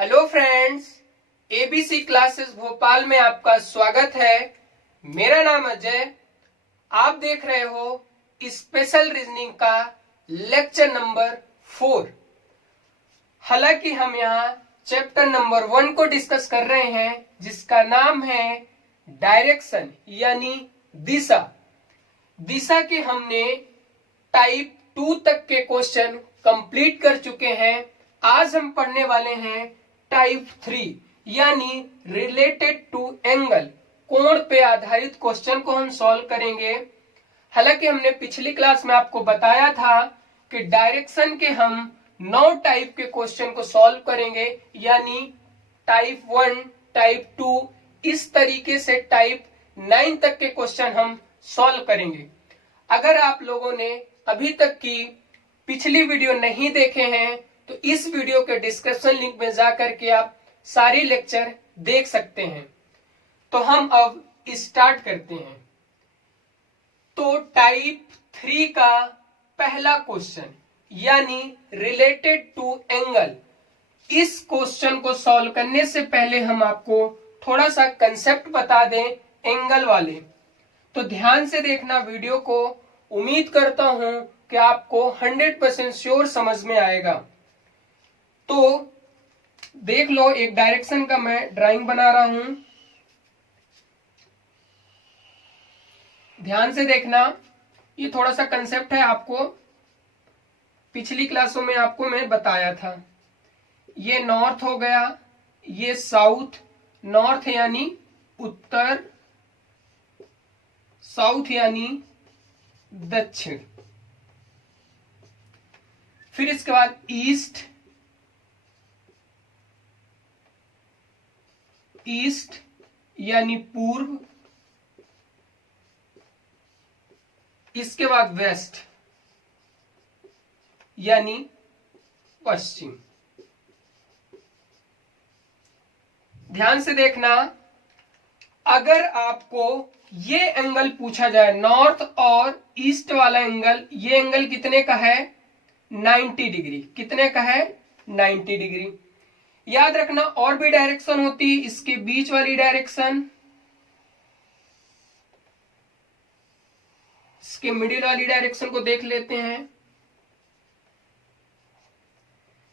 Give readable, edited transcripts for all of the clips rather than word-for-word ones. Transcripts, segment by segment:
Hello friends, ABC classes Bhopal में आपका स्वागत है। मेरा नाम अजय। आप देख रहे हो स्पेशल रीजनिंग का लेक्चर नंबर 4। हालांकि हम यहाँ चैप्टर नंबर 1 को डिस्कस कर रहे हैं, जिसका नाम है डायरेक्शन यानी दिशा। दिशा के हमने टाइप 2 तक के क्वेश्चन कंप्लीट कर चुके हैं। आज हम पढ़ने वाले हैं टाइप 3 यानी रिलेटेड टू एंगल, कोण पे आधारित क्वेश्चन को हम सॉल्व करेंगे। हालांकि हमने पिछली क्लास में आपको बताया था कि डायरेक्शन के हम 9 टाइप के क्वेश्चन को सॉल्व करेंगे, यानी टाइप 1, टाइप 2, इस तरीके से टाइप 9 तक के क्वेश्चन हम सॉल्व करेंगे। अगर आप लोगों ने अभी तक की पिछली वीडियो नहीं देखे हैं तो इस वीडियो के डिस्क्रिप्शन लिंक में जाकर के आप सारी लेक्चर देख सकते हैं। तो हम अब स्टार्ट करते हैं। तो टाइप 3 का पहला क्वेश्चन यानी रिलेटेड टू एंगल, इस क्वेश्चन को सॉल्व करने से पहले हम आपको थोड़ा सा कंसेप्ट बता दें एंगल वाले। तो ध्यान से देखना वीडियो को। उम्मीद करता हूं कि आपको 100% श्योर समझ में आएगा। तो देख लो, एक डायरेक्शन का मैं ड्राइंग बना रहा हूं, ध्यान से देखना। ये थोड़ा सा कंसेप्ट है, आपको पिछली क्लासों में आपको मैं बताया था। ये नॉर्थ हो गया, ये साउथ। नॉर्थ यानी उत्तर, साउथ यानी दक्षिण। फिर इसके बाद ईस्ट, ईस्ट यानी पूर्व। इसके बाद वेस्ट यानी पश्चिम। ध्यान से देखना, अगर आपको ये एंगल पूछा जाए, नॉर्थ और ईस्ट वाला एंगल, ये एंगल कितने का है? 90 डिग्री। कितने का है? 90 डिग्री। याद रखना, और भी डायरेक्शन होती है, इसके बीच वाली डायरेक्शन, इसके मिडिल वाली डायरेक्शन को देख लेते हैं।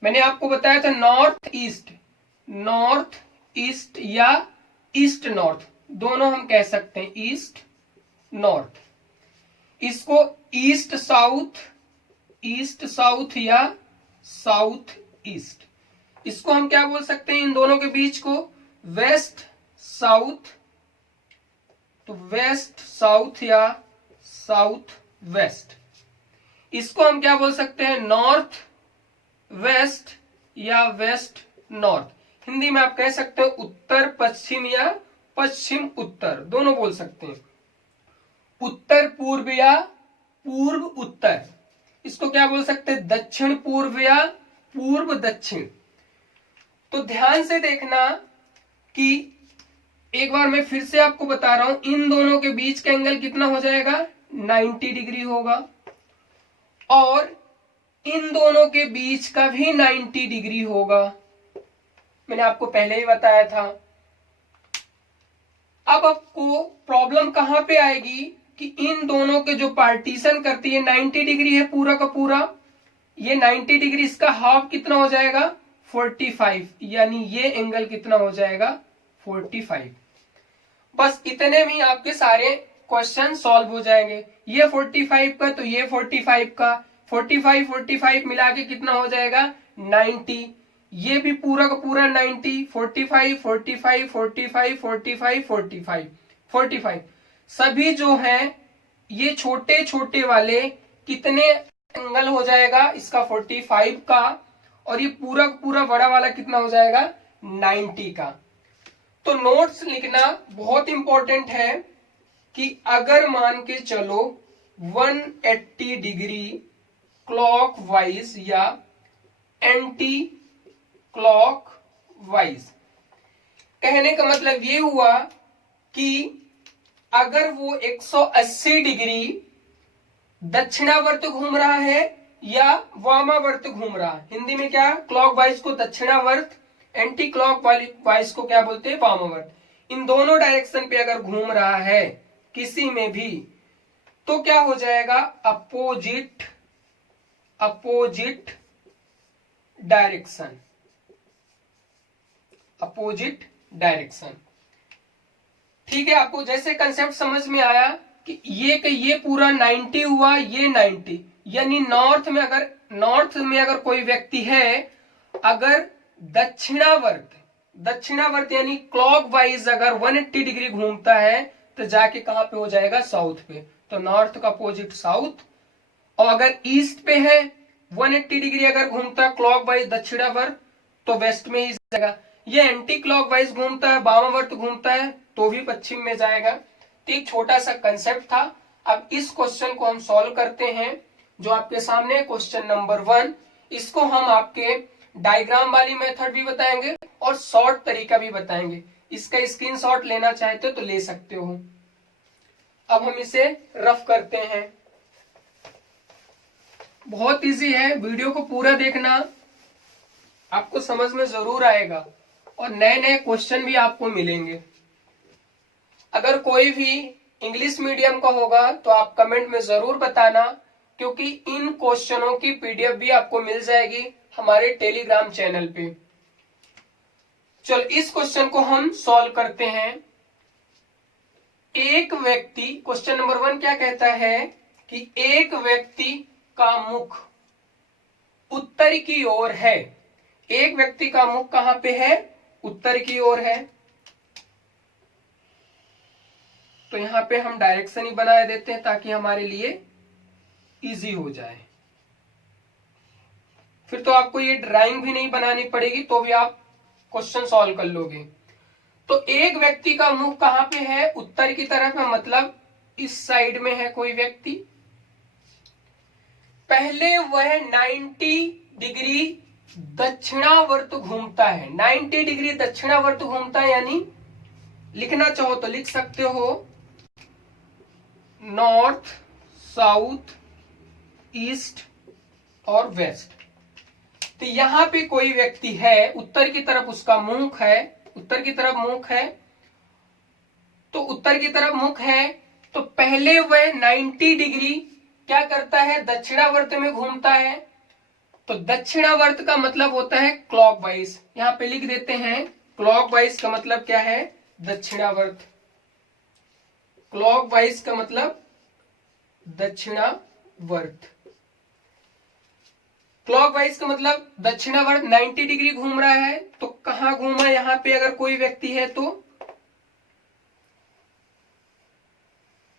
मैंने आपको बताया था नॉर्थ ईस्ट, नॉर्थ ईस्ट या ईस्ट नॉर्थ, दोनों हम कह सकते हैं, ईस्ट नॉर्थ। इसको ईस्ट साउथ, ईस्ट साउथ या साउथ ईस्ट। इसको हम क्या बोल सकते हैं इन दोनों के बीच को? वेस्ट साउथ, तो वेस्ट साउथ या साउथ वेस्ट। इसको हम क्या बोल सकते हैं? नॉर्थ वेस्ट या वेस्ट नॉर्थ। हिंदी में आप कह सकते हो उत्तर पश्चिम या पश्चिम उत्तर, दोनों बोल सकते हैं। उत्तर पूर्व या पूर्व उत्तर। इसको क्या बोल सकते हैं? दक्षिण पूर्व या पूर्व दक्षिण। तो ध्यान से देखना कि एक बार मैं फिर से आपको बता रहा हूं, इन दोनों के बीच का एंगल कितना हो जाएगा? 90 डिग्री होगा, और इन दोनों के बीच का भी 90 डिग्री होगा। मैंने आपको पहले ही बताया था। अब आपको प्रॉब्लम कहां पे आएगी कि इन दोनों के जो पार्टीशन करती है 90 डिग्री है पूरा का पूरा, ये 90 डिग्री, इसका हाफ कितना हो जाएगा? 45, यानी ये एंगल कितना हो जाएगा? 45। बस इतने में आपके सारे क्वेश्चन सॉल्व हो जाएंगे। ये 45 का, तो ये 45 का, 45 मिला के कितना हो जाएगा? 90। ये भी पूरा का पूरा 90, 45 45 45 45 45 45। सभी जो हैं ये छोटे छोटे वाले कितने एंगल हो जाएगा इसका? 45 का, और ये पूरा पूरा बड़ा वाला कितना हो जाएगा? 90 का। तो नोट्स लिखना बहुत इंपॉर्टेंट है कि अगर मान के चलो 180 डिग्री क्लॉकवाइज या एंटी क्लॉकवाइज, कहने का मतलब ये हुआ कि अगर वो 180 डिग्री दक्षिणावर्त घूम रहा है या वामावर्त घूम रहा है। हिंदी में क्या? क्लॉकवाइज को दक्षिणावर्त, एंटी क्लॉक वाइज को क्या बोलते हैं, वामावर्त। इन दोनों डायरेक्शन पे अगर घूम रहा है किसी में भी तो क्या हो जाएगा, अपोजिट डायरेक्शन, अपोजिट डायरेक्शन। ठीक है, आपको जैसे कंसेप्ट समझ में आया कि ये पूरा 90 हुआ, ये 90, यानी नॉर्थ में अगर कोई व्यक्ति है, अगर दक्षिणावर्त यानी क्लॉक वाइज अगर 180 डिग्री घूमता है तो जाके कहां पे हो जाएगा, साउथ पे। तो नॉर्थ का अपोजिट साउथ, और अगर ईस्ट पे है 180 डिग्री अगर घूमता है क्लॉक वाइज दक्षिणावर्त तो वेस्ट में ही जाएगा। ये एंटी क्लॉक वाइज घूमता है, वामावर्त घूमता है तो भी पश्चिम में जाएगा। तो एक छोटा सा कंसेप्ट था। अब इस क्वेश्चन को हम सॉल्व करते हैं, जो आपके सामने क्वेश्चन नंबर 1। इसको हम आपके डायग्राम वाली मेथड भी बताएंगे और शॉर्ट तरीका भी बताएंगे। इसका स्क्रीनशॉट लेना चाहते हो तो ले सकते हो। अब हम इसे रफ करते हैं। बहुत इजी है, वीडियो को पूरा देखना, आपको समझ में जरूर आएगा और नए नए क्वेश्चन भी आपको मिलेंगे। अगर कोई भी इंग्लिश मीडियम का होगा तो आप कमेंट में जरूर बताना, क्योंकि इन क्वेश्चनों की पीडीएफ भी आपको मिल जाएगी हमारे टेलीग्राम चैनल पे। चलो इस क्वेश्चन को हम सॉल्व करते हैं। एक व्यक्ति, क्वेश्चन नंबर 1 क्या कहता है कि एक व्यक्ति का मुख उत्तर की ओर है। एक व्यक्ति का मुख कहां पे है, उत्तर की ओर है। तो यहां पे हम डायरेक्शन ही बना देते हैं ताकि हमारे लिए इजी हो जाए। फिर तो आपको ये ड्राइंग भी नहीं बनानी पड़ेगी, तो भी आप क्वेश्चन सॉल्व कर लोगे। तो एक व्यक्ति का मुख कहां पे है, उत्तर की तरफ है, मतलब इस साइड में है कोई व्यक्ति। पहले वह 90 डिग्री दक्षिणावर्त घूमता है। 90 डिग्री दक्षिणावर्त घूमता है, यानी लिखना चाहो तो लिख सकते हो नॉर्थ, साउथ, ईस्ट और वेस्ट। तो यहां पे कोई व्यक्ति है, उत्तर की तरफ उसका मुख है, उत्तर की तरफ मुख है। तो उत्तर की तरफ मुख है तो पहले वह 90 डिग्री क्या करता है, दक्षिणावर्त में घूमता है। तो दक्षिणावर्त का मतलब होता है क्लॉकवाइज। यहां पे लिख देते हैं, क्लॉकवाइज का मतलब क्या है, दक्षिणावर्त। क्लॉकवाइज का मतलब दक्षिणावर्त। क्लॉकवाइज का मतलब दक्षिणावर्त 90 डिग्री घूम रहा है। तो कहां घूमा, यहां पे अगर कोई व्यक्ति है तो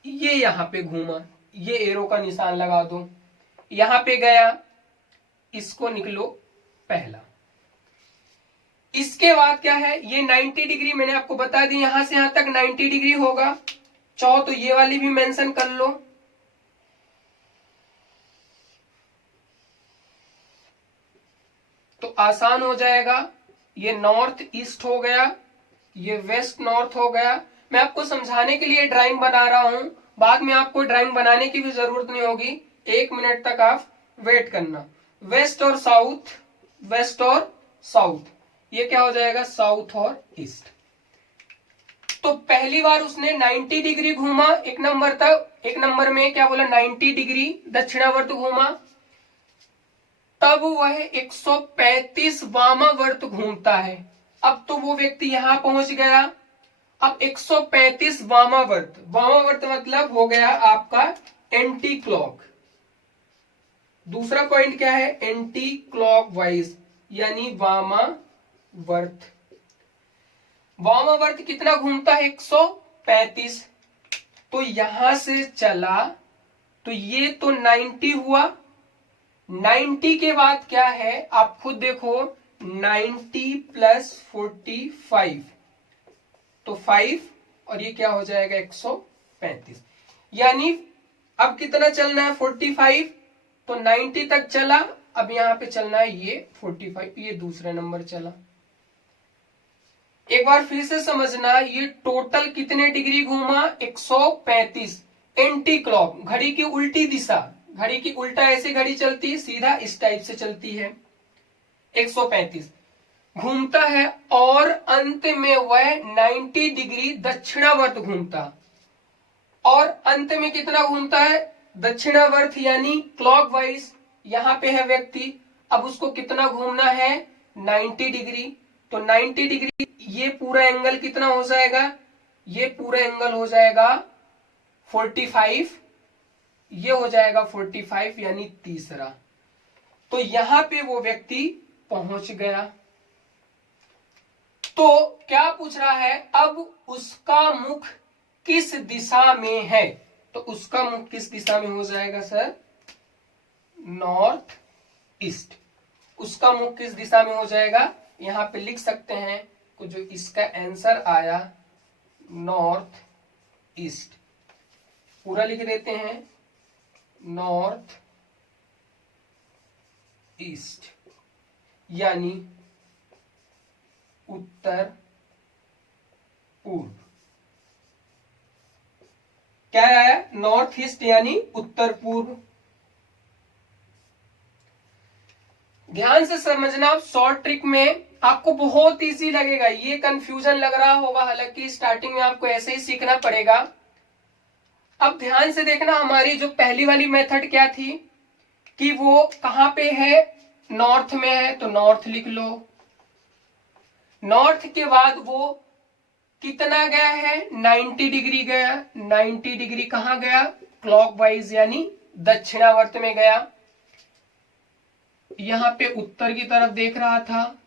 ये यहां पे घूमा, ये एरो का निशान लगा दो, यहां पे गया, इसको निकलो पहला। इसके बाद क्या है, ये 90 डिग्री मैंने आपको बता दी, यहां से यहां तक 90 डिग्री होगा। चाहो तो ये वाली भी मेंशन कर लो। तो आसान हो जाएगा। ये नॉर्थ ईस्ट हो गया, ये वेस्ट नॉर्थ हो गया। मैं आपको समझाने के लिए ड्राइंग बना रहा हूं, बाद में आपको ड्राइंग बनाने की भी जरूरत नहीं होगी। 1 मिनट तक आप वेट करना। वेस्ट और साउथ, वेस्ट और साउथ, ये क्या हो जाएगा, साउथ और ईस्ट। तो पहली बार उसने 90 डिग्री घूमा, एक नंबर तक, एक नंबर में क्या बोला, 90 डिग्री दक्षिणावर्त घूमा। तब वह 135 वामावर्त घूमता है। अब तो वो व्यक्ति यहां पहुंच गया। अब 135 वामावर्त, वामावर्त मतलब हो गया आपका एंटी क्लॉक। दूसरा पॉइंट क्या है, एंटी क्लॉक वाइज यानी वामावर्त। वामावर्त कितना घूमता है, 135। तो यहां से चला तो ये तो 90 हुआ। 90 के बाद क्या है, आप खुद देखो, 90 प्लस 45 तो 5, और ये क्या हो जाएगा 135। यानी अब कितना चलना है, 45। तो 90 तक चला, अब यहां पे चलना है ये 45, ये दूसरा नंबर चला। एक बार फिर से समझना, ये टोटल कितने डिग्री घूमा, 135। एंटी क्लॉक, घड़ी की उल्टी दिशा, घड़ी की उल्टा ऐसे घड़ी चलती है, सीधा इस टाइप से चलती है। 135 घूमता है और अंत में वह 90 डिग्री दक्षिणावर्त घूमता, और अंत में कितना घूमता है, दक्षिणावर्त यानी क्लॉकवाइज। यहां पे है व्यक्ति, अब उसको कितना घूमना है, 90 डिग्री। तो 90 डिग्री, ये पूरा एंगल कितना हो जाएगा, ये पूरा एंगल हो जाएगा 45, ये हो जाएगा 45 यानी तीसरा। तो यहां पे वो व्यक्ति पहुंच गया। तो क्या पूछ रहा है, अब उसका मुख किस दिशा में है, तो उसका मुख किस दिशा में हो जाएगा सर, नॉर्थ ईस्ट। उसका मुख किस दिशा में हो जाएगा, यहां पे लिख सकते हैं तो जो इसका आंसर आया नॉर्थ ईस्ट, पूरा लिख देते हैं नॉर्थ ईस्ट यानी उत्तर पूर्व। क्या आया, नॉर्थ ईस्ट यानी उत्तर पूर्व। ध्यान से समझना, आप शॉर्ट ट्रिक में आपको बहुत इजी लगेगा, ये कंफ्यूजन लग रहा होगा, हालांकि स्टार्टिंग में आपको ऐसे ही सीखना पड़ेगा। अब ध्यान से देखना, हमारी जो पहली वाली मेथड क्या थी कि वो कहां पे है, नॉर्थ में है, तो नॉर्थ लिख लो। नॉर्थ के बाद वो कितना गया है, 90 डिग्री गया। 90 डिग्री कहां गया, क्लॉकवाइज यानी दक्षिणावर्त में गया। यहां पे उत्तर की तरफ देख रहा था,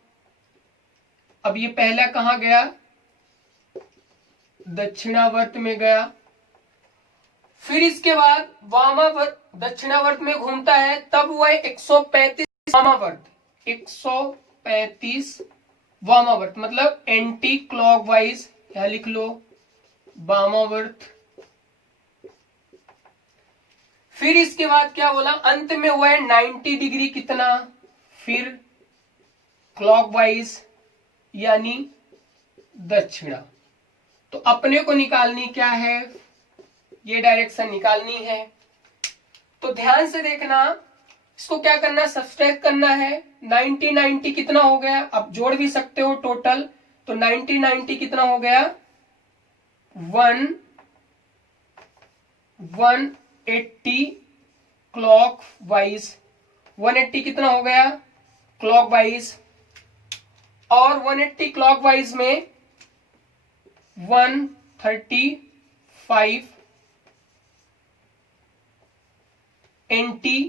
अब ये पहला कहां गया, दक्षिणावर्त में गया। फिर इसके बाद वामावर्त, दक्षिणावर्त में घूमता है, तब वह 135 वामावर्त, 135 वामावर्त मतलब एंटी क्लॉकवाइज, यहां लिख लो वामावर्त। फिर इसके बाद क्या बोला, अंत में हुआ है 90 डिग्री कितना, फिर क्लॉकवाइज यानी दक्षिणा। तो अपने को निकालनी क्या है, ये डायरेक्शन निकालनी है। तो ध्यान से देखना, इसको क्या करना, सब्सट्रैक्ट करना है। 90 90 कितना हो गया, अब जोड़ भी सकते हो टोटल, तो 90 90 कितना हो गया, 180 क्लॉकवाइज। 180 कितना हो गया क्लॉकवाइज, और 180 क्लॉकवाइज में 135 एंटी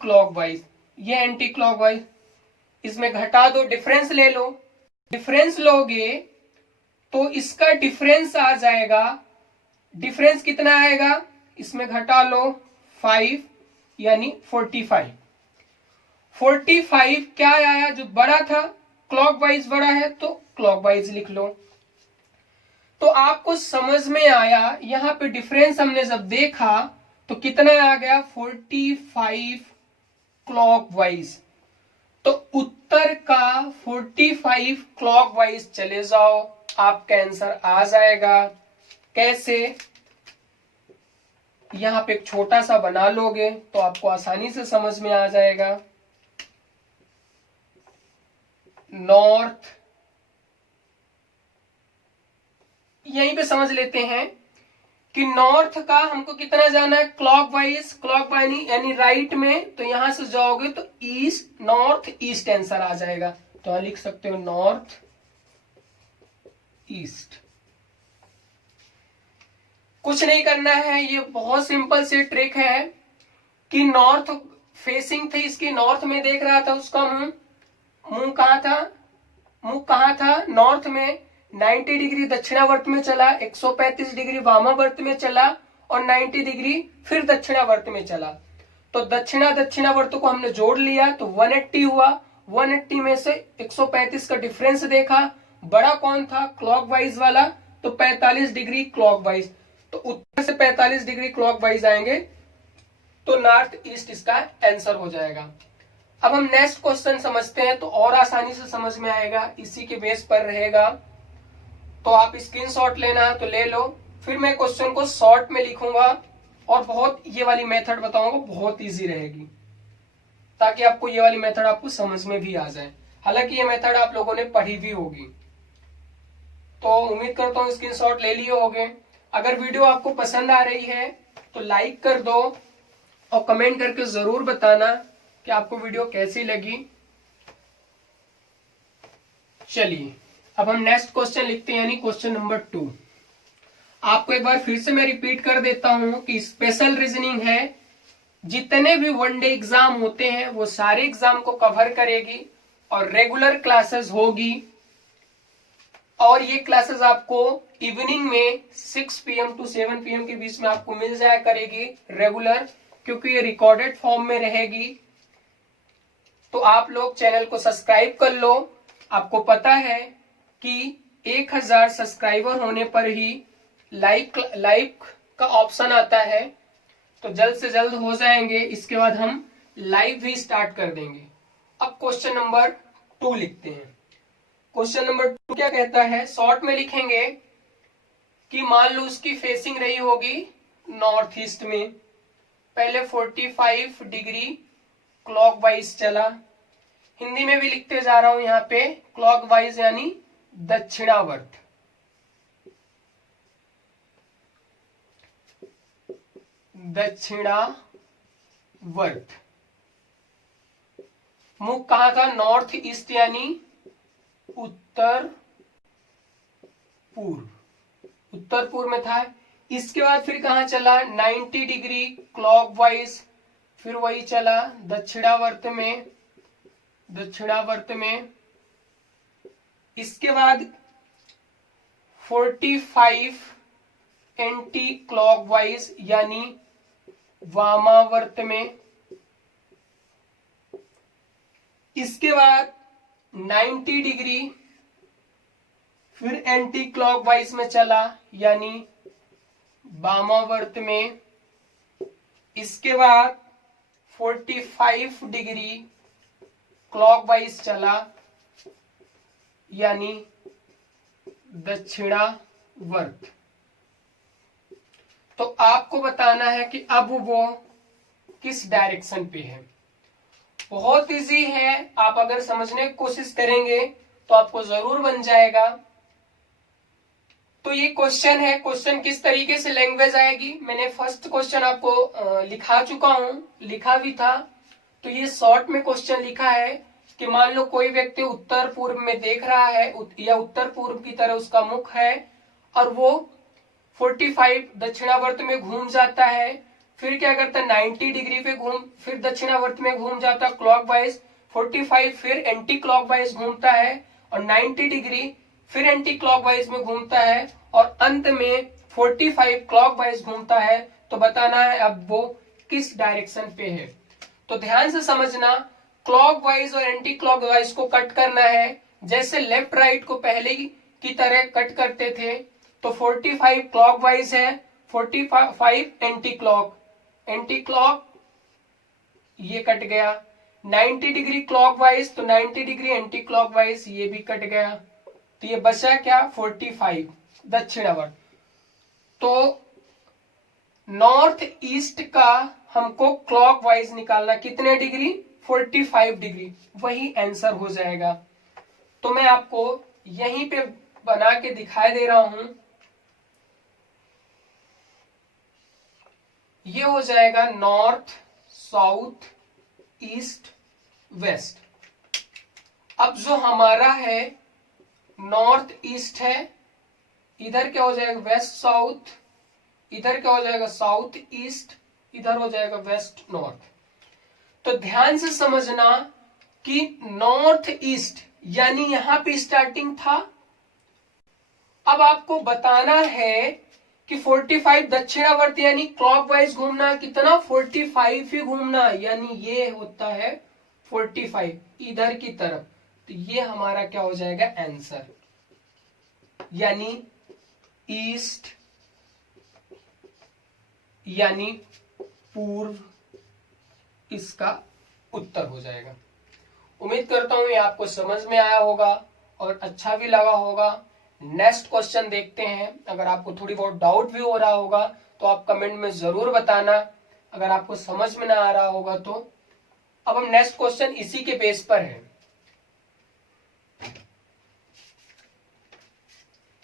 क्लॉकवाइज, ये एंटी क्लॉकवाइज। इसमें घटा दो, डिफरेंस ले लो। डिफरेंस लोगे तो इसका डिफरेंस आ जाएगा, डिफरेंस कितना आएगा, इसमें घटा लो 5 यानी 45। 45 क्या आया, जो बड़ा था, क्लॉकवाइज बड़ा है तो क्लॉकवाइज लिख लो। तो आपको समझ में आया, यहां पे डिफरेंस हमने जब देखा तो कितना आ गया, 45 क्लॉकवाइज। तो उत्तर का 45 क्लॉकवाइज चले जाओ, आपका आंसर आ जाएगा। कैसे, यहां पे एक छोटा सा बना लोगे तो आपको आसानी से समझ में आ जाएगा। नॉर्थ, यहीं पे समझ लेते हैं कि नॉर्थ का हमको कितना जाना है, क्लॉकवाइज, क्लॉकवाइज यानी राइट में, तो यहां से जाओगे तो ईस्ट, नॉर्थ ईस्ट आंसर आ जाएगा। तो यहां लिख सकते हो नॉर्थ ईस्ट। कुछ नहीं करना है, ये बहुत सिंपल सी ट्रिक है कि नॉर्थ फेसिंग थी इसकी, नॉर्थ में देख रहा था, उसका मुंह कहां था, मुंह कहां था, नॉर्थ में। 90 डिग्री दक्षिणावर्त में चला, 135 डिग्री वामावर्त में चला, और 90 डिग्री फिर दक्षिणावर्त में चला। तो दक्षिणावर्त को हमने जोड़ लिया तो 180 हुआ। 180 में से 135 का डिफरेंस देखा, बड़ा कौन था, क्लॉकवाइज वाला, तो 45 डिग्री क्लॉकवाइज। तो उत्तर से 45 डिग्री क्लॉकवाइज आएंगे, तो नॉर्थ ईस्ट इसका आंसर हो जाएगा। अब हम नेक्स्ट क्वेश्चन समझते हैं, तो और आसानी से समझ में आएगा, इसी के बेस पर रहेगा। तो आप स्क्रीनशॉट लेना है तो ले लो, फिर मैं क्वेश्चन को शॉर्ट में लिखूंगा और बहुत ये वाली मेथड बताऊंगा, बहुत इजी रहेगी, ताकि आपको ये वाली मेथड आपको समझ में भी आ जाए। हालांकि ये मेथड आप लोगों ने पढ़ी भी होगी। तो उम्मीद करता हूँ स्क्रीनशॉट ले लिए होंगे। अगर वीडियो आपको पसंद आ रही है तो लाइक कर दो और कमेंट करके जरूर बताना कि आपको वीडियो कैसी लगी। चलिए अब हम नेक्स्ट क्वेश्चन लिखते हैं, यानी क्वेश्चन नंबर 2। आपको एक बार फिर से मैं रिपीट कर देता हूं कि स्पेशल रीजनिंग है, जितने भी वनडे एग्जाम होते हैं वो सारे एग्जाम को कवर करेगी और रेगुलर क्लासेस होगी। और ये क्लासेस आपको इवनिंग में 6 PM to 7 PM के बीच में आपको मिल जाया करेगी रेगुलर, क्योंकि ये रिकॉर्डेड फॉर्म में रहेगी। तो आप लोग चैनल को सब्सक्राइब कर लो। आपको पता है कि 1000 सब्सक्राइबर होने पर ही लाइक का ऑप्शन आता है, तो जल्द से जल्द हो जाएंगे। इसके बाद हम लाइव भी स्टार्ट कर देंगे। अब क्वेश्चन नंबर 2 लिखते हैं। क्वेश्चन नंबर 2 क्या कहता है, शॉर्ट में लिखेंगे कि मान लो उसकी फेसिंग रही होगी नॉर्थ ईस्ट में। पहले 45 डिग्री क्लॉकवाइज चला। हिंदी में भी लिखते जा रहा हूं यहाँ पे, क्लॉकवाइज यानी दक्षिणावर्त। दक्षिणावर्त। मुख कहा था, नॉर्थ ईस्ट यानी उत्तर पूर्व, उत्तर पूर्व में था। इसके बाद फिर कहां चला, 90 डिग्री क्लॉकवाइज, फिर वही चला दक्षिणावर्त में, दक्षिणावर्त में। इसके बाद 45 एंटी क्लॉकवाइज यानी वामावर्त में। इसके बाद 90 डिग्री फिर एंटी क्लॉकवाइज में चला यानी वामावर्त में। इसके बाद 45 डिग्री क्लॉकवाइज चला यानी दक्षिणावर्त। तो आपको बताना है कि अब वो किस डायरेक्शन पे है। बहुत इजी है, आप अगर समझने की कोशिश करेंगे तो आपको जरूर बन जाएगा। तो ये क्वेश्चन है, क्वेश्चन किस तरीके से लैंग्वेज आएगी, मैंने फर्स्ट क्वेश्चन आपको लिखा चुका हूं, लिखा भी था। तो ये शॉर्ट में क्वेश्चन लिखा है कि मान लो कोई व्यक्ति उत्तर पूर्व में देख रहा है या उत्तर पूर्व की तरह उसका मुख है और वो 45 दक्षिणावर्त में घूम जाता है। फिर क्या करता है, 90 डिग्री पे घूम, फिर दक्षिणावर्त में घूम जाता क्लॉकवाइज, 45 फिर एंटी क्लॉकवाइज घूमता है और 90 डिग्री फिर एंटी क्लॉकवाइज में घूमता है और अंत में 45 क्लॉकवाइज घूमता है। तो बताना है अब वो किस डायरेक्शन पे है। तो ध्यान से समझना, क्लॉकवाइज और एंटी क्लॉकवाइज को कट करना है, जैसे लेफ्ट राइट को पहले की तरह कट करते थे। तो 45 क्लॉकवाइज है, 45 एंटी क्लॉक, एंटी क्लॉक ये कट गया। 90 डिग्री क्लॉकवाइज तो 90 डिग्री एंटी क्लॉकवाइज ये भी कट गया। तो ये बचा क्या, 45 दक्षिणावर्त। तो नॉर्थ ईस्ट का हमको क्लॉकवाइज निकालना, कितने डिग्री, 45 डिग्री, वही आंसर हो जाएगा। तो मैं आपको यहीं पे बना के दिखाई दे रहा हूं। ये हो जाएगा नॉर्थ, साउथ, ईस्ट, वेस्ट। अब जो हमारा है नॉर्थ ईस्ट है, इधर क्या हो जाएगा, वेस्ट साउथ, इधर क्या हो जाएगा, साउथ ईस्ट, इधर हो जाएगा वेस्ट नॉर्थ। तो ध्यान से समझना कि नॉर्थ ईस्ट यानी यहां पे स्टार्टिंग था। अब आपको बताना है कि 45 दक्षिणावर्त यानी क्लॉकवाइज घूमना, कितना, 45 ही घूमना, यानी ये होता है 45 इधर की तरफ। तो ये हमारा क्या हो जाएगा आंसर, यानी ईस्ट यानी पूर्व, इसका उत्तर हो जाएगा। उम्मीद करता हूं ये आपको समझ में आया होगा और अच्छा भी लगा होगा। नेक्स्ट क्वेश्चन देखते हैं। अगर आपको थोड़ी बहुत डाउट भी हो रहा होगा तो आप कमेंट में जरूर बताना, अगर आपको समझ में ना आ रहा होगा तो। अब हम नेक्स्ट क्वेश्चन इसी के बेस पर है।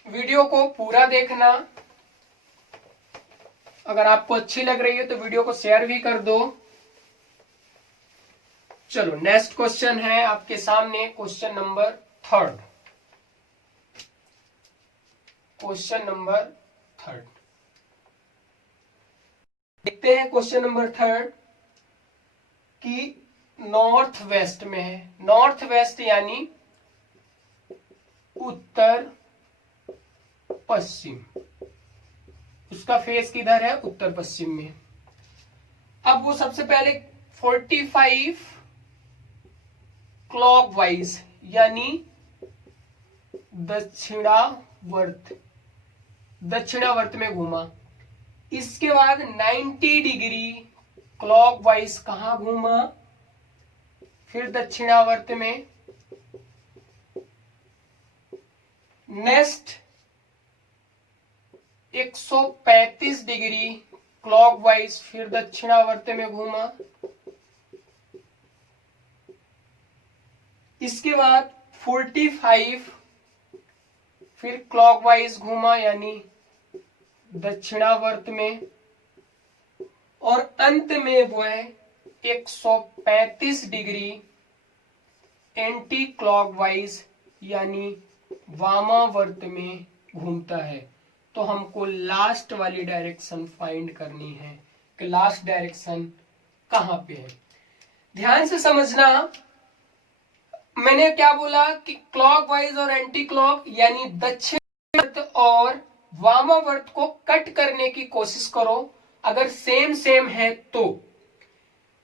वीडियो को पूरा देखना। अगर आपको अच्छी लग रही है तो वीडियो को शेयर भी कर दो। चलो नेक्स्ट क्वेश्चन है आपके सामने, क्वेश्चन नंबर 3। क्वेश्चन नंबर 3 देखते हैं। क्वेश्चन नंबर 3 कि नॉर्थ वेस्ट में है। नॉर्थ वेस्ट यानी उत्तर पश्चिम, उसका फेस किधर है? उत्तर पश्चिम में। अब वो सबसे पहले 45 क्लॉकवाइज यानी दक्षिणावर्त में घूमा। इसके बाद 90 डिग्री क्लॉकवाइज कहां घूमा? फिर दक्षिणावर्त में। नेक्स्ट 135 डिग्री क्लॉकवाइज फिर दक्षिणावर्त में घूमा। इसके बाद 45 फिर क्लॉकवाइज घूमा यानी दक्षिणावर्त में। और अंत में वो है 135 डिग्री एंटी क्लॉकवाइज यानी वामावर्त में घूमता है। तो हमको लास्ट वाली डायरेक्शन फाइंड करनी है कि लास्ट डायरेक्शन कहां पे है। ध्यान से समझना, मैंने क्या बोला कि क्लॉकवाइज और एंटी क्लॉक यानी दक्षिणावर्त और वामावर्त को कट करने की कोशिश करो। अगर सेम सेम है तो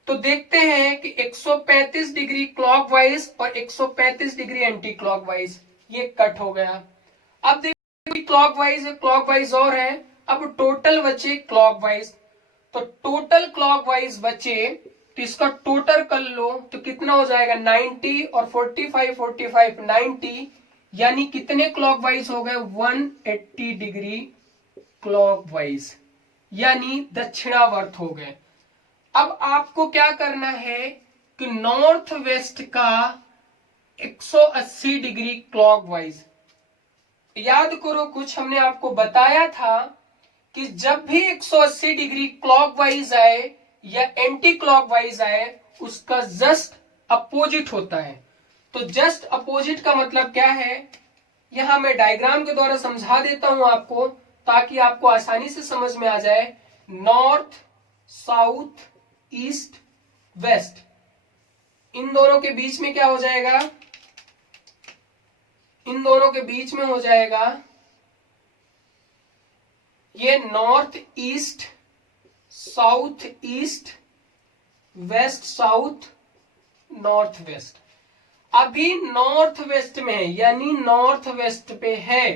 देखते हैं कि 135 डिग्री क्लॉकवाइज और 135 डिग्री एंटी क्लॉकवाइज ये कट हो गया। अब देखिए क्लॉकवाइज और है। अब टोटल बचे क्लॉकवाइज, तो टोटल क्लॉकवाइज बचे तो इसका टोटल कर लो तो कितना हो जाएगा? 90 और 45 90 यानी कितने क्लॉकवाइज हो गए? 180 डिग्री क्लॉकवाइज यानी दक्षिणावर्त हो गए। अब आपको क्या करना है कि नॉर्थ वेस्ट का 180 डिग्री क्लॉकवाइज। याद करो कुछ हमने आपको बताया था कि जब भी 180 डिग्री क्लॉकवाइज आए या एंटी क्लॉकवाइज आए उसका जस्ट अपोजिट होता है। तो जस्ट अपोजिट का मतलब क्या है, यहां मैं डायग्राम के द्वारा समझा देता हूं आपको ताकि आपको आसानी से समझ में आ जाए। नॉर्थ, साउथ, ईस्ट, वेस्ट, इन दोनों के बीच में क्या हो जाएगा? इन दोनों के बीच में हो जाएगा ये north east, south east, west south, north west. अभी नॉर्थ वेस्ट में है यानी नॉर्थ वेस्ट पे है।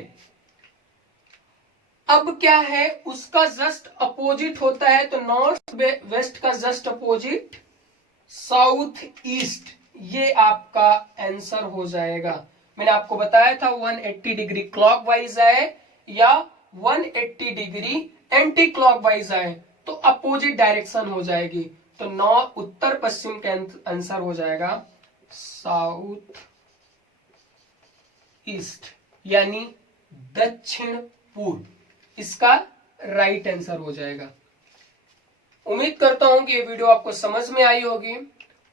अब क्या है, उसका जस्ट अपोजिट होता है तो नॉर्थ वेस्ट का जस्ट अपोजिट साउथ ईस्ट। ये आपका आंसर हो जाएगा। मैंने आपको बताया था 180 डिग्री क्लॉकवाइज आए या 180 डिग्री एंटी क्लॉकवाइज आए तो अपोजिट डायरेक्शन हो जाएगी। तो उत्तर पश्चिम का आंसर हो जाएगा साउथ ईस्ट यानी दक्षिण पूर्व। इसका राइट आंसर हो जाएगा। उम्मीद करता हूं कि ये वीडियो आपको समझ में आई होगी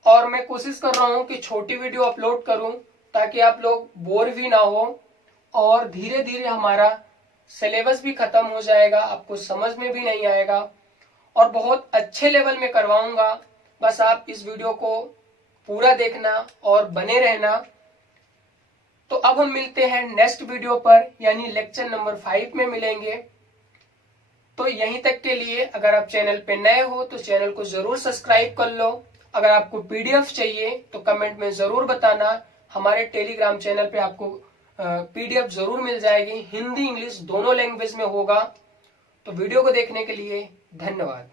और मैं कोशिश कर रहा हूं कि छोटी वीडियो अपलोड करूं ताकि आप लोग बोर भी ना हो और धीरे धीरे हमारा सिलेबस भी खत्म हो जाएगा, आपको समझ में भी नहीं आएगा और बहुत अच्छे लेवल में करवाऊंगा। बस आप इस वीडियो को पूरा देखना और बने रहना। तो अब हम मिलते हैं नेक्स्ट वीडियो पर यानी लेक्चर नंबर 5 में मिलेंगे। तो यहीं तक के लिए अगर आप चैनल पे नए हो तो चैनल को जरूर सब्सक्राइब कर लो। अगर आपको पीडीएफ चाहिए तो कमेंट में जरूर बताना। हमारे टेलीग्राम चैनल पे आपको पीडीएफ जरूर मिल जाएगी, हिंदी इंग्लिश दोनों लैंग्वेज में होगा। तो वीडियो को देखने के लिए धन्यवाद।